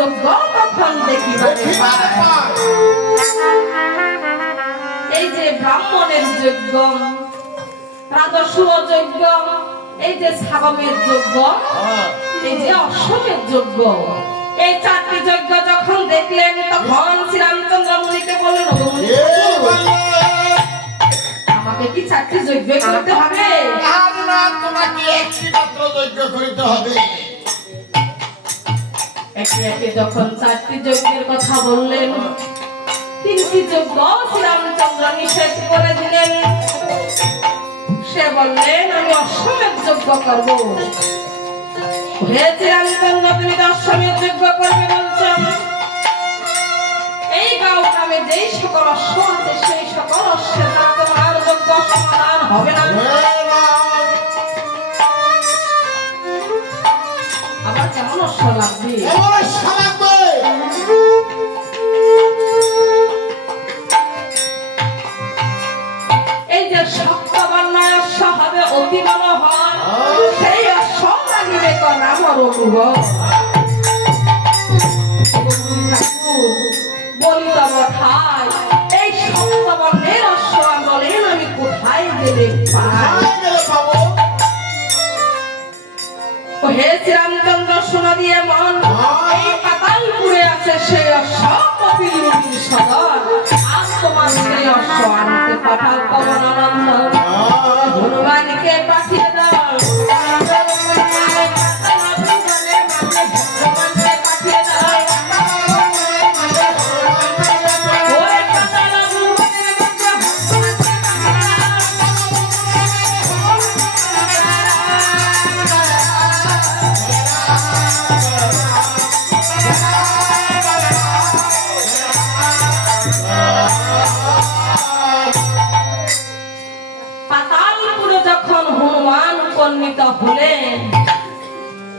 যজ্ঞ তখন দেখিবারে পায়। এই যে ব্রাহ্মণের যজ্ঞ, রাজস্ব যজ্ঞ, এই যে সাগমের যজ্ঞ, এই যে অশ্বমের যজ্ঞ, এই চারটি যজ্ঞ যখন দেখলেন তখন শ্রীরামচন্দ্র মুনিকে বললেন, আমাকে কি চারটি যজ্ঞ করতে হবে? না, তোমাকে একটি মাত্র যজ্ঞ করতে হবে। একে একে যখন চারটি যজ্ঞের কথা বললেন, তিনটি যজ্ঞ শ্রীরামচন্দ্র নিষেধ করে দিলেন। সে বললেন, আমি অশ্বমেধ যজ্ঞ করব। হে শ্রীরামচন্দ্র, তুমি অশ্বমেধ যজ্ঞ করবে বলছেন, এই গাঁও গ্রামে যেই সকল অশ্ব আছে সেই সকল অশ্বের দ্বারা তোমার যজ্ঞ সমাধান হবে না। আবার কেমন অশ্ব লাগবে? এই যে সপ্তবর্ণ অশ্ব হবে অতি মনোহর, সেই অশ্ব লাগিবে করা মরুভ। বলি তব ঠাই, এই সপ্তবর্ণের অশ্ব বলেন আমি কোথায় গেলে পাই? হে শ্রীরামচন্দ্র, শোনা দিয়ে মন, এই পাতালপুরে আছে সেই অশ্ব কপিল মুনির সদর। আজ তোমার সেই অশ্ব আনতে পাঠাও কমলানন্দ, হনুমানকে পাঠিয়ে দাও। হলেন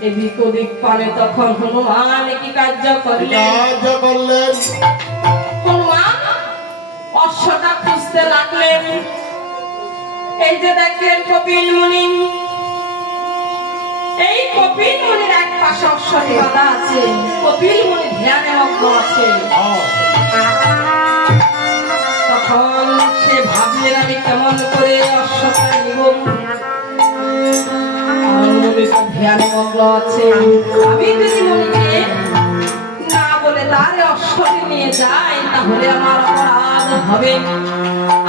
এদিক ওদিক পানে, তখন হনুমান কি কার্য করলেন? হনুমান অশ্বটা খুঁজতে লাগলেন। এই যে দেখলেন কপিল মুনি, এই কপিল মুনির এক পাশে অশ্বটি বাঁধা আছে, কপিল মুনি ধ্যানে মগ্ন আছে। তখন সে ভাবলেন, আমি কেমন করে অশ্বটা নিব? ধ্যানে মগ্ন আছে, আমি যদি মনিকে না বলে তার অশ্বটি নিয়ে যাই তাহলে আমার অপরাধ হবে।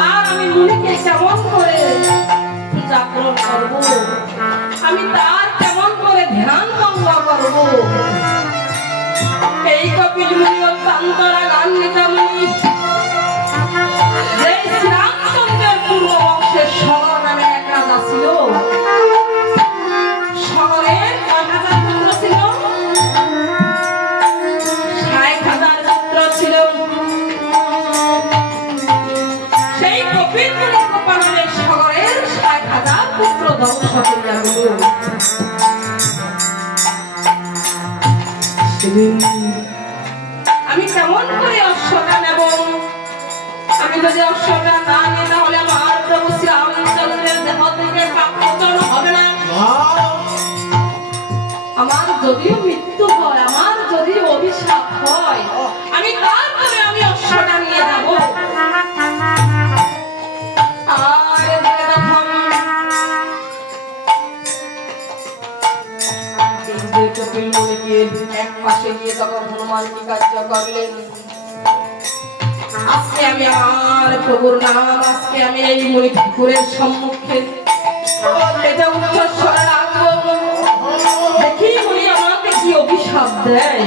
আর আমি মুনিকে কেমন করে জাগরণ করব? আমি তার কেমন করে ধ্যান ভঙ্গ করব? এই কপিল মুনি অত্যন্ত রাগান্বিত মুনি, যে শ্রীরামচন্দ্রের পূর্ব বংশের সগর নামে এক রাজা ছিল। শহরের 5,000 পুত্র ছিল, 60,000 পুত্র ছিল। সেই কপিল মুনির কপালে শহরের 60,000 পুত্র ধ্বংস করিয়া দিল। আমি কেমন করে অশ্বটা নেব? আমি যদি অশ্বটা না নিই তাহলে আমার প্রভু শ্রীরামচন্দ্রের দেহ থেকে পাপমোচন হবে না। আমার যদিও মৃত্যু হয়, আমার যদি অভিশাপ হয়, আমি তারপরে আমি অশ্বটা নিয়ে যাব। আর কপিল মুনিকে এক পাশে গিয়ে তখন হনুমান কি কার্য করলেন? আজকে আমি আমার প্রভুর নাম, আজকে আমি এই মুনি ঠাকুরের সম্মুখে এটা উচ্চস্বরে রাখবো, দেখি মুনি আমাকে কি অভিশাপ দেয়।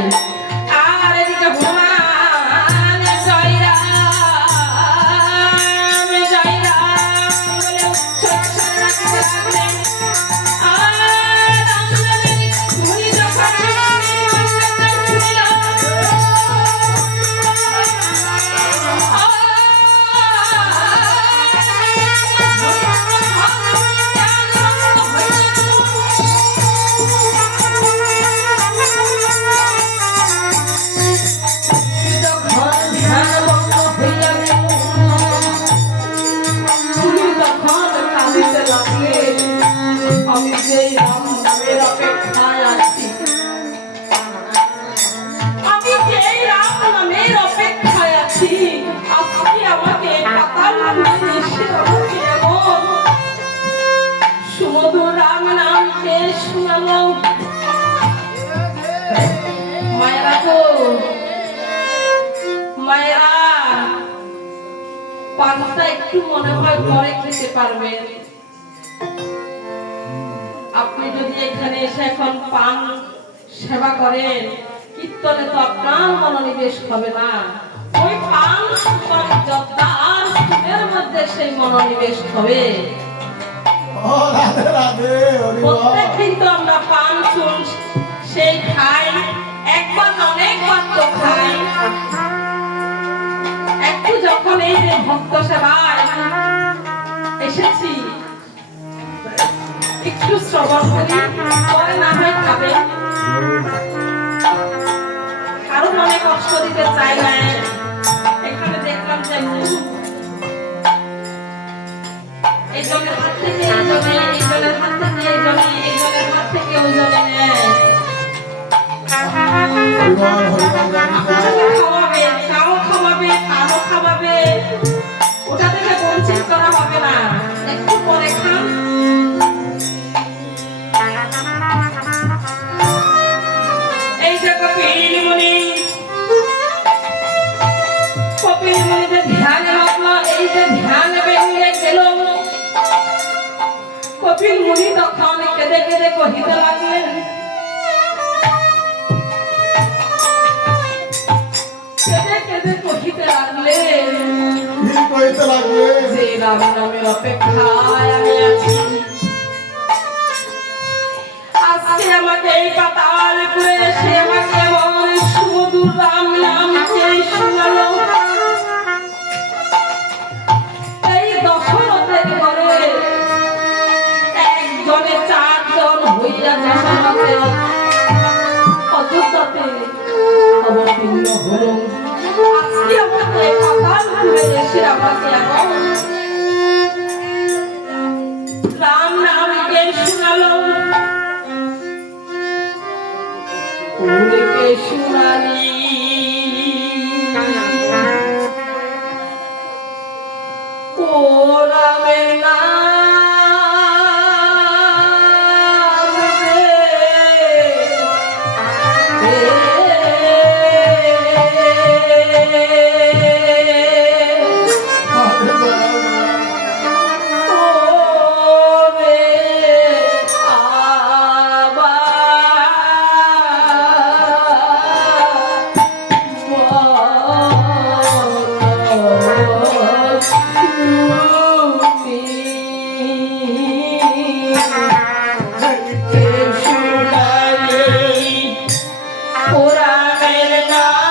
আর এদিকে হনুমান জয় রাম জয় রাম বলে উচ্চস্বরে রাখতে লাগলেন। গো মায়েরা, পানটা একটু মনে হয় পরে খেতে পারবেন। আপনি যদি এখানে এসে এখন পান সেবা করেন, কীর্তনে তো আপনার মনোনিবেশ হবে না। ওই পান সুপারি জর্দা আর সুদের মধ্যে সেই মনোনিবেশ হবে। ও রাধে রাধে, হরি বল। প্রত্যেক দিন তো আমরা পান চুন সেই খাই, একবার না অনেকবার তো খাই। একটু যখন এই যে ভক্ত সেবায় এসেছি, একটু শ্রবণ করি, পরে না হয় খাবে। কারো মনে কষ্ট দিতে চাই না। এখানে দেখলাম যে এই জনের হাত থেকে এই জনে, এই জনের হাত থেকে এই জনে, এই জনের হাত থেকে ওই জনে নেয়। হরি বল, হরি বল, হরি বল। খাওয়াবে, তাও খাওয়াবে, কারো খাওয়াবে, ওটা থেকে বঞ্চিত করা হবে না। একটু পরে খান। এই যে কপিল মুনি, কপিল মুনি যে ধ্যানে মগ্ন, এই যে ধ্যান ভেঙে গেল, কপিল মুনি তখন কেঁদে কেঁদে কহিতে লাগলেন, কেঁদে কেঁদে কহিতে লাগলেন, কি কইতে লাগলে? যে রাম নামের অপেক্ষায় আমি আছি। আজকে আমাকে এই পাতালপুরে এসে আমাকে এমন সুমধুর রাম নাম কে শোনালো। এই দশরথের ঘরে একজনে চারজন হইয়া দশরথে অযোধ্যাতে অবতীর্ণ হলো। আজকে আমাকে এই পাতালপুরে এসে আমাকে এমন রাম নাম কে শোনালো। উনকে শুনালি ও রামের নাম রাধে বল। পুরাণের নাম